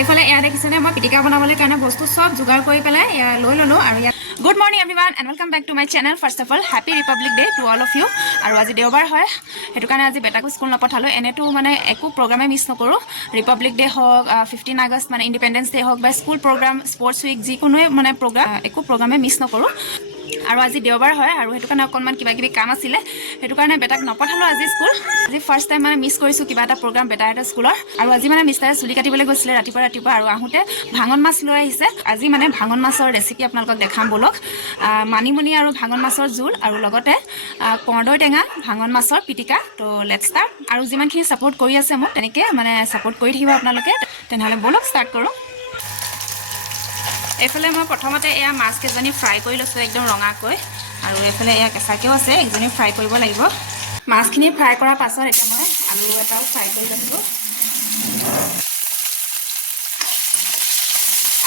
এইফালে এয়া দেখিছেনে মই পিটিকা বনাবলৈ কাৰণে বস্তু সব যোগাৰ কৰি পেলাই লৈ ললো আৰু good morning everyone and welcome back to my channel first of all happy Republic Day to all of you আৰু আজি দেওবাৰ হয় সেইটো কাৰণে আজি বেটাকো স্কুল নপঠালোঁ এনেতো মানে একো প্ৰগ্ৰামে মিছ নকৰোঁ ৰিপাব্লিক ডে হওক 15 আগষ্ট মানে ইণ্ডিপেণ্ডেন্স ডে হওক বা স্কুল প্ৰগ্ৰাম স্পৰ্টছ উইক যিকোনোৱে মানে প্ৰগ্ৰাম একো প্ৰগ্ৰামে মিছ নকৰোঁ আৰু আজি দেওবাৰ হয় আৰু সেইটো কাৰণে অকণমান কিবা কিবি কাম আছিলে সেইটো কাৰণে বেটাক নপঠালোঁ আজি স্কুল আজি ফাৰ্ষ্ট টাইম মানে মিছ কৰিছোঁ কিবা এটা প্ৰগ্ৰাম বেটাৰ এটা স্কুলৰ আৰু আজি মানে মিষ্টাৰে চুলি কাটিবলৈ গৈছিলে ৰাতিপুৱা আৰু আহোঁতে ভাঙন মাছ লৈ আহিছে আজি মানে ভাঙন মাছৰ ৰেচিপি আপোনালোকক দেখাম বলক মানিমুনি আৰু ভাঙন মাছৰ জোল আৰু লগতে কৰ্দৈ টেঙা ভাঙন মাছৰ পিটিকা তো লেটছ ষ্টাৰ্ট আৰু যিমানখিনি ছাপোৰ্ট কৰি আছে মোক তেনেকৈ মানে ছাপোৰ্ট কৰি থাকিব আপোনালোকে তেনেহ'লে বলক ষ্টাৰ্ট কৰোঁ এইফালে মই প্ৰথমতে এয়া মাছ কেইজনী ফ্ৰাই কৰি লৈছোঁ একদম ৰঙাকৈ আৰু এইফালে এয়া কেঁচাকৈও আছে একজনী ফ্ৰাই কৰিব লাগিব মাছখিনি ফ্ৰাই কৰাৰ পাছত এতিয়া মই আলু এটাও ফ্ৰাই কৰি লৈছোঁ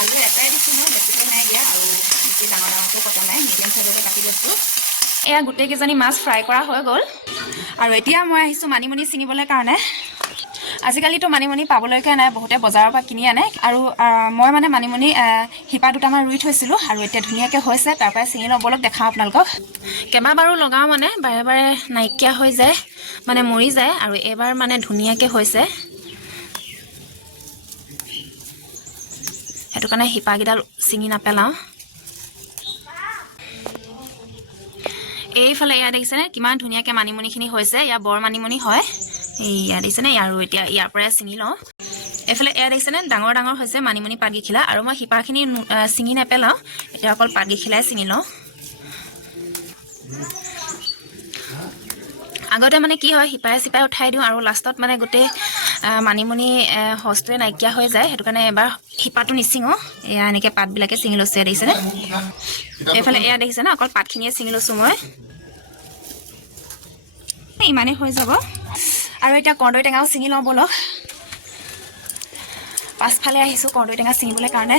আলু এটাই দিছোঁ মই বেছিকৈ নাই দিয়া আৰু বেছি ডাঙৰ ডাঙৰকৈ কটা নাই মিডিয়াম চাইজতে কাটি লৈছোঁ এয়া গোটেইকেইজনী মাছ ফ্ৰাই কৰা হৈ গ'ল আৰু এতিয়া মই আহিছোঁ মানিমুনি ছিঙিবলৈ কাৰণে আজিকালিতো মানিমুনি পাবলৈকে নাই বহুতে বজাৰৰ পৰা কিনি আনে আৰু মই মানে মানিমুনি শিপা দুটামান ৰুই থৈছিলোঁ আৰু এতিয়া ধুনীয়াকৈ হৈছে তাৰ পৰাই ছিঙি ল'বলৈ দেখাওঁ আপোনালোকক কেইবাবাৰো লগাওঁ মানে বাৰে বাৰে নাইকিয়া হৈ যায় মানে মৰি যায় আৰু এইবাৰ মানে ধুনীয়াকৈ হৈছে সেইটো কাৰণে শিপাকেইডাল ছিঙি নাপেলাওঁ এইফালে এয়া দেখিছেনে কিমান ধুনীয়াকৈ মানিমুনিখিনি হৈছে ইয়াৰ বৰ মানিমুনি হয় এয়া দেখিছেনে আৰু এতিয়া ইয়াৰ পৰাই ছিঙি লওঁ এইফালে এয়া দেখিছেনে ডাঙৰ ডাঙৰ হৈছে মানিমুনি পাতকেইখিলা আৰু মই শিপাখিনি ছিঙি নেপেলাওঁ এতিয়া অকল পাতকেইখিলাই ছিঙি লওঁ আগতে মানে কি হয় শিপাই চিপাই উঠাই দিওঁ আৰু লাষ্টত মানে গোটেই মানিমুনি সজটোৱে নাইকিয়া হৈ যায় সেইটো কাৰণে এবাৰ শিপাটো নিচিঙো এয়া এনেকৈ পাতবিলাকে ছিঙি লৈছোঁ এয়া দেখিছেনে এইফালে এয়া দেখিছেনে অকল পাতখিনিয়ে ছিঙি লৈছোঁ মই ইমানেই হৈ যাব আৰু এতিয়া কৰ্দৈ টেঙাও ছিঙি লওঁ বলক পাছফালে আহিছোঁ কৰ্দৈ টেঙা ছিঙিবলৈ কাৰণে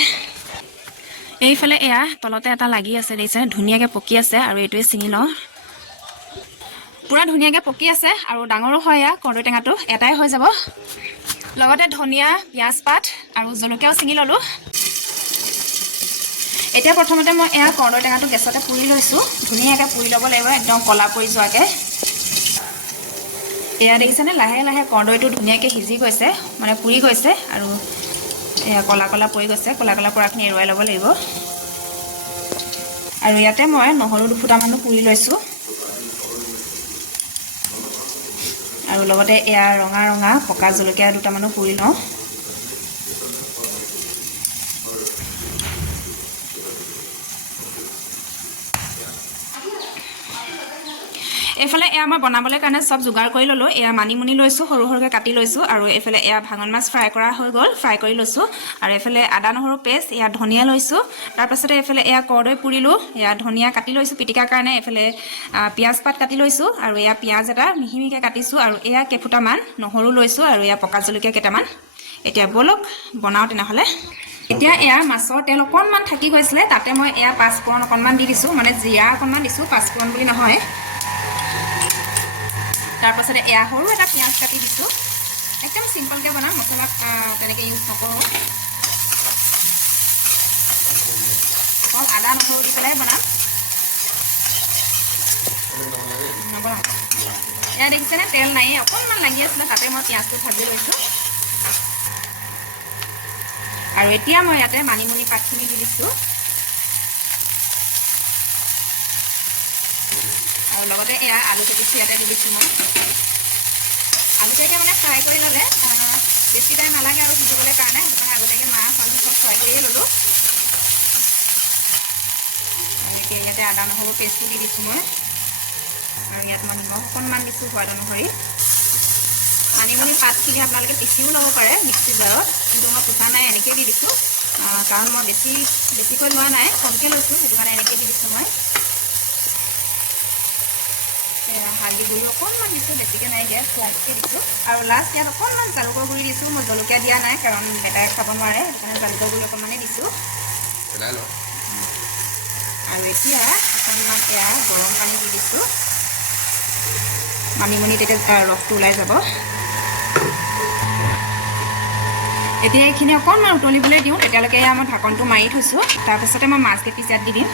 এইফালে এয়া তলতে এটা লাগি আছে দেখিছেনে ধুনীয়াকৈ পকি আছে আৰু এইটোৱে ছিঙি লওঁ পুৰা ধুনীয়াকৈ পকি আছে আৰু ডাঙৰো হয় এয়া কৰ্দৈ টেঙাটো এটাই হৈ যাব লগতে ধনিয়া পিঁয়াজ পাত আৰু জলকীয়াও ছিঙি ল'লোঁ এতিয়া প্ৰথমতে মই এয়া কৰ্দৈ টেঙাটো গেছতে পুৰি লৈছোঁ ধুনীয়াকৈ পুৰি ল'ব লাগিব একদম ক'লা পৰি যোৱাকৈ এয়া দেখিছেনে লাহে লাহে কৰ্দৈটো ধুনীয়াকৈ সিজি গৈছে মানে পুৰি গৈছে আৰু এয়া ক'লা ক'লা পৰি গৈছে ক'লা ক'লা পৰাখিনি এৰুৱাই ল'ব লাগিব আৰু ইয়াতে মই নহৰু দুফুটামানো পুৰি লৈছোঁ আৰু লগতে এয়া ৰঙা ৰঙা পকা জলকীয়া দুটামানো পুৰি লওঁ এইফালে এয়া মই বনাবলৈ কাৰণে চব যোগাৰ কৰি ল'লোঁ এয়া মানিমুনি লৈছোঁ সৰু সৰুকৈ কাটি লৈছোঁ আৰু এইফালে এয়া ভাঙন মাছ ফ্ৰাই কৰা হৈ গ'ল ফ্ৰাই কৰি লৈছোঁ আৰু এইফালে আদা নহৰু পেষ্ট এয়া ধনিয়া লৈছোঁ তাৰপাছতে এইফালে এয়া কৰ্দৈ পুৰিলোঁ এয়া ধনিয়া কাটি লৈছোঁ পিটিকাৰ কাৰণে এইফালে পিঁয়াজ পাত কাটি লৈছোঁ আৰু এয়া পিঁয়াজ এটা মিহি মিহিকৈ কাটিছোঁ আৰু এয়া কেইফুটামান নহৰু লৈছোঁ আৰু এয়া পকা জলকীয়া কেইটামান এতিয়া বলক বনাওঁ তেনেহ'লে এতিয়া এয়া মাছৰ তেল অকণমান থাকি গৈছিলে তাতে মই এয়া পাঁচফোৰণ অকণমান দি দিছোঁ মানে জিৰা অকণমান দিছোঁ পাঁচফোৰণ বুলি নহয় তাৰপাছতে এয়া সৰু এটা পিঁয়াজ কাটি দিছোঁ একদম চিম্পলকৈ বনাম মছলা তেনেকৈ ইউজ নকৰোঁ মই আদা নহৰু দি পেলাই বনাম নবনাওঁ এয়া দেখিছেনে তেল নায়েই অকণমান লাগি আছিলে তাতে মই পিঁয়াজটো ভাজি লৈছোঁ আৰু এতিয়া মই ইয়াতে মানিমুনি পাতখিনি দি দিছোঁ আৰু লগতে এয়া আলু কাটিছোঁ ইয়াতে দি দিছোঁ মই আলুকেইটা মানে ফ্ৰাই কৰি ল'লে বেছি টাইম নালাগে আৰু সিজিবলৈ কাৰণে সেইকাৰণে আগতীয়াকৈ মাছ আলু চব ফ্ৰাই কৰিয়ে ল'লোঁ এনেকৈ ইয়াতে আদা নহৰু পেষ্টটো দি দিছোঁ মই আৰু ইয়াত মই নিমখ অকণমান দিছোঁ সোৱাদ অনুসৰি মানিমুনি পাতখিনি আপোনালোকে পিচিও ল'ব পাৰে মিক্সি জাৰত কিন্তু মই পিছা নাই এনেকৈ দি দিছোঁ কাৰণ মই বেছিকৈ লোৱা নাই কমকৈ লৈছোঁ সেইটো কাৰণে এনেকৈ দি দিছোঁ মই হালধি গুড়ি অকণমান দিছোঁ বেছিকৈ নাই দিয়া স্লাইচকৈ দিছোঁ আৰু লাষ্ট ইয়াত অকণমান জালুকৰ গুড়ি দিছোঁ মই জলকীয়া দিয়া নাই কাৰণ বেটাই খাব নোৱাৰে সেইকাৰণে জালুকৰ গুড়ি অকণমানেই দিছোঁ আৰু এতিয়া অকণমান এয়া গৰম পানী দি দিছোঁ মানিমুনি তেতিয়া ৰসটো ওলাই যাব এতিয়া এইখিনি অকণমান উতলিবলৈ দিওঁ তেতিয়ালৈকে এয়া মই ঢাকনটো মাৰি থৈছোঁ তাৰপিছতে মই মাছ কেইপিচ ইয়াত দি দিম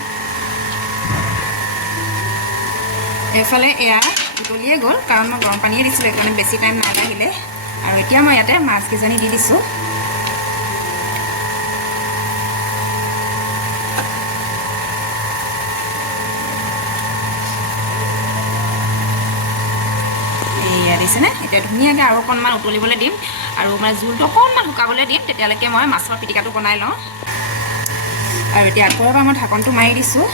এইফালে এয়া উতলিয়ে গ'ল কাৰণ মই গৰম পানীয়ে দিছিলোঁ সেইকাৰণে বেছি টাইম নালাগিলে আৰু এতিয়া মই ইয়াতে মাছকেইজনী দি দিছোঁ দিছেনে এতিয়া ধুনীয়াকৈ আৰু অকণমান উতলিবলৈ দিম আৰু মানে জোলটো অকণমান শুকাবলৈ দিম তেতিয়ালৈকে মই মাছৰ পিটিকাটো বনাই লওঁ আৰু এতিয়া আকৌ এবাৰ মই ঢাকনটো মাৰি দিছোঁ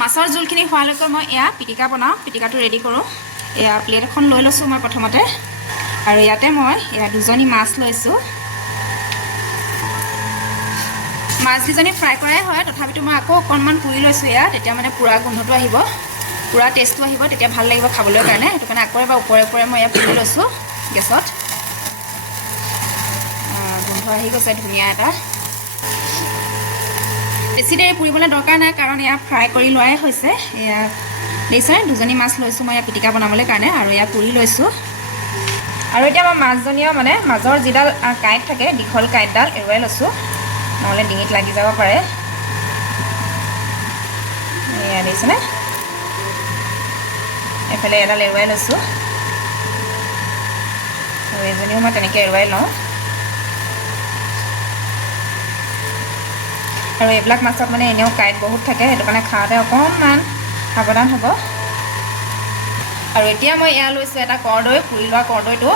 মাছৰ জোলখিনি হোৱালৈকে মই এয়া পিটিকা বনাওঁ পিটিকাটো ৰেডি কৰোঁ এয়া প্লেট এখন লৈ লৈছোঁ মই প্ৰথমতে আৰু ইয়াতে মই এয়া দুজনী মাছ লৈছোঁ মাছকেইজনী ফ্ৰাই কৰাই হয় তথাপিতো মই আকৌ অকণমান পুৰি লৈছোঁ এয়া তেতিয়া মানে পুৰা গোন্ধটো আহিব পুৰা টেষ্টটো আহিব তেতিয়া ভাল লাগিব খাবলৈ কাৰণে সেইটো কাৰণে আকৌ এবাৰ ওপৰে ওপৰে মই এয়া পুৰি লৈছোঁ গেছত গোন্ধ আহি গৈছে ধুনীয়া এটা বেছি দেৰি পুৰিবলৈ দৰকাৰ নাই কাৰণ এয়া ফ্ৰাই কৰি লোৱাই হৈছে এয়া দেখিছে দুজনী মাছ লৈছোঁ মই এয়া পিটিকা বনাবলৈ কাৰণে আৰু এয়া পুৰি লৈছোঁ আৰু এতিয়া মই মাছজনীও মানে মাজৰ যিডাল কাঁইট থাকে দীঘল কাঁইটডাল এৰুৱাই লৈছোঁ নহ'লে ডিঙিত লাগি যাব পাৰে এয়া দেখিছেনে এইফালে এডাল এৰুৱাই লৈছোঁ আৰু এজনীও মই তেনেকৈ এৰুৱাই লওঁ আৰু এইবিলাক মাছত মানে এনেও কাঁইট বহুত থাকে সেইটো কাৰণে খাওঁতে অকণমান সাৱধান হ'ব আৰু এতিয়া মই এয়া লৈছোঁ এটা কৰ্দৈ পুৰি লোৱা কৰ্দৈটো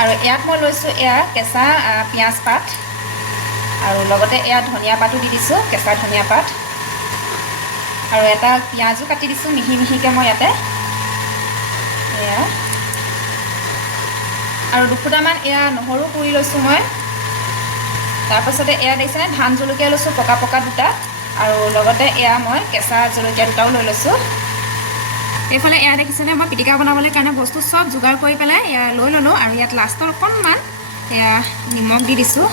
আৰু ইয়াত মই লৈছোঁ এয়া কেঁচা পিঁয়াজ পাত আৰু লগতে এয়া ধনিয়া পাতো দি দিছোঁ কেঁচা ধনিয়া পাত আৰু এটা পিঁয়াজো কাটি দিছোঁ মিহি মিহিকৈ মই ইয়াতে এয়া আৰু দুফুটামান এয়া নহৰু পুৰি লৈছোঁ মই তাৰপাছতে এয়া দেখিছেনে ধান জলকীয়া লৈছোঁ পকা পকা দুটা আৰু লগতে এয়া মই কেঁচা জলকীয়া দুটাও লৈ লৈছোঁ এইফালে এয়া দেখিছেনে মই পিটিকা বনাবলৈ কাৰণে বস্তু চব যোগাৰ কৰি পেলাই এয়া লৈ ল'লোঁ আৰু ইয়াত লাষ্টত অকণমান এয়া নিমখ দি দিছোঁ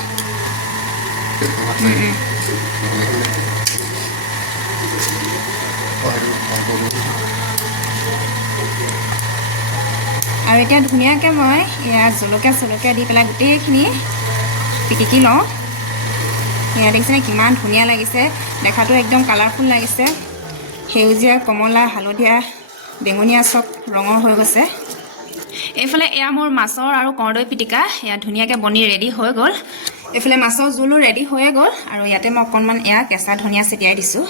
আৰু এতিয়া ধুনীয়াকৈ মই এয়া জলকীয়া দি পেলাই গোটেইখিনি পিটিকি লওঁ এয়া দেখিছেনে কিমান ধুনীয়া লাগিছে দেখাটো একদম কালাৰফুল লাগিছে সেউজীয়া কমলা হালধীয়া বেঙুনীয়া চব ৰঙৰ হৈ গৈছে এইফালে এয়া মোৰ মাছৰ আৰু কৰ্দৈ পিটিকা এয়া ধুনীয়াকৈ বনি ৰেডি হৈ গ'ল এইফালে মাছৰ জোলো ৰেডি হৈয়ে গ'ল আৰু ইয়াতে মই অকণমান এয়া কেঁচা ধনিয়া ছটিয়াই দিছোঁ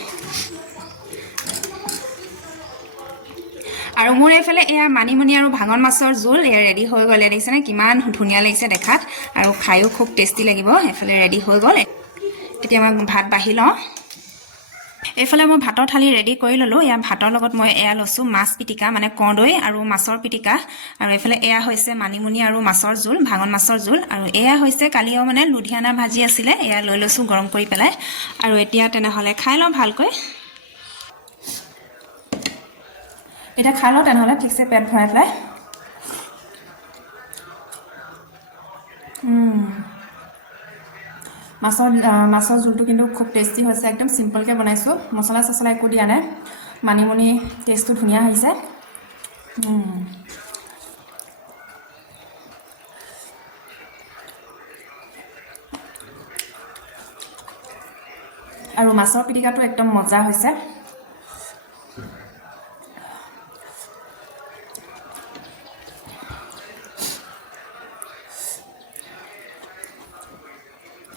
আৰু মোৰ এইফালে এয়া মানিমুনি আৰু ভাঙন মাছৰ জোল এয়া ৰেডি হৈ গ'ল দেখিছেনে কিমান ধুনীয়া লাগিছে দেখাত আৰু খায়ো খুব টেষ্টি লাগিব এইফালে ৰেডি হৈ গ'ল এতিয়া মই ভাত বাঢ়ি লওঁ এইফালে মই ভাতৰ থালি ৰেডি কৰি ল'লোঁ এয়া ভাতৰ লগত মই এয়া লৈছোঁ মাছ পিটিকা মানে কৰ্দৈ আৰু মাছৰ পিটিকা আৰু এইফালে এয়া হৈছে মানিমুনি আৰু মাছৰ জোল ভাঙন মাছৰ জোল আৰু এয়া হৈছে কালিও মানে লুধিয়ানা ভাজি আছিলে এয়া লৈ লৈছোঁ গৰম কৰি পেলাই আৰু এতিয়া তেনেহ'লে খাই লওঁ ভালকৈ এতিয়া খাই লওঁ তেনেহ'লে ঠিকছে পেট ভৰাই পেলাই মাছৰ জোলটো কিন্তু খুব টেষ্টি হৈছে একদম চিম্পলকৈ বনাইছোঁ মছলা চছলা একো দিয়া নাই মানিমুনি টেষ্টটো ধুনীয়া হৈছে আৰু মাছৰ পিটিকাটো একদম মজা হৈছে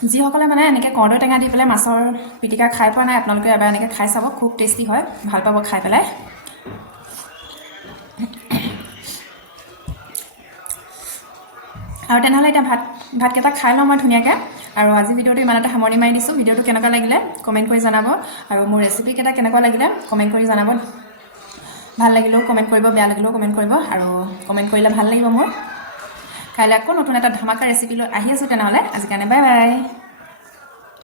যিসকলে মানে এনেকৈ কৰ্দৈ টেঙা দি পেলাই মাছৰ পিটিকা খাই পোৱা নাই আপোনালোকে এবাৰ এনেকৈ খাই চাব খুব টেষ্টি হয় ভাল পাব খাই পেলাই আৰু তেনেহ'লে এতিয়া ভাতকেইটা খাই লওঁ মই ধুনীয়াকৈ আৰু আজি ভিডিঅ'টো ইমানতে সামৰণি মাৰি দিছোঁ ভিডিঅ'টো কেনেকুৱা লাগিলে কমেণ্ট কৰি জনাব আৰু মোৰ ৰেচিপিকেইটা কেনেকুৱা লাগিলে কমেণ্ট কৰি জনাব ভাল লাগিলেও কমেণ্ট কৰিব বেয়া লাগিলেও কমেণ্ট কৰিব আৰু কমেণ্ট কৰিলে ভাল লাগিব মোৰ কাইলৈ আকৌ নতুন এটা ধামাকা ৰেচিপি লৈ আহি আছোঁ তেনেহ'লে আজিৰ কাৰণে বাই বাই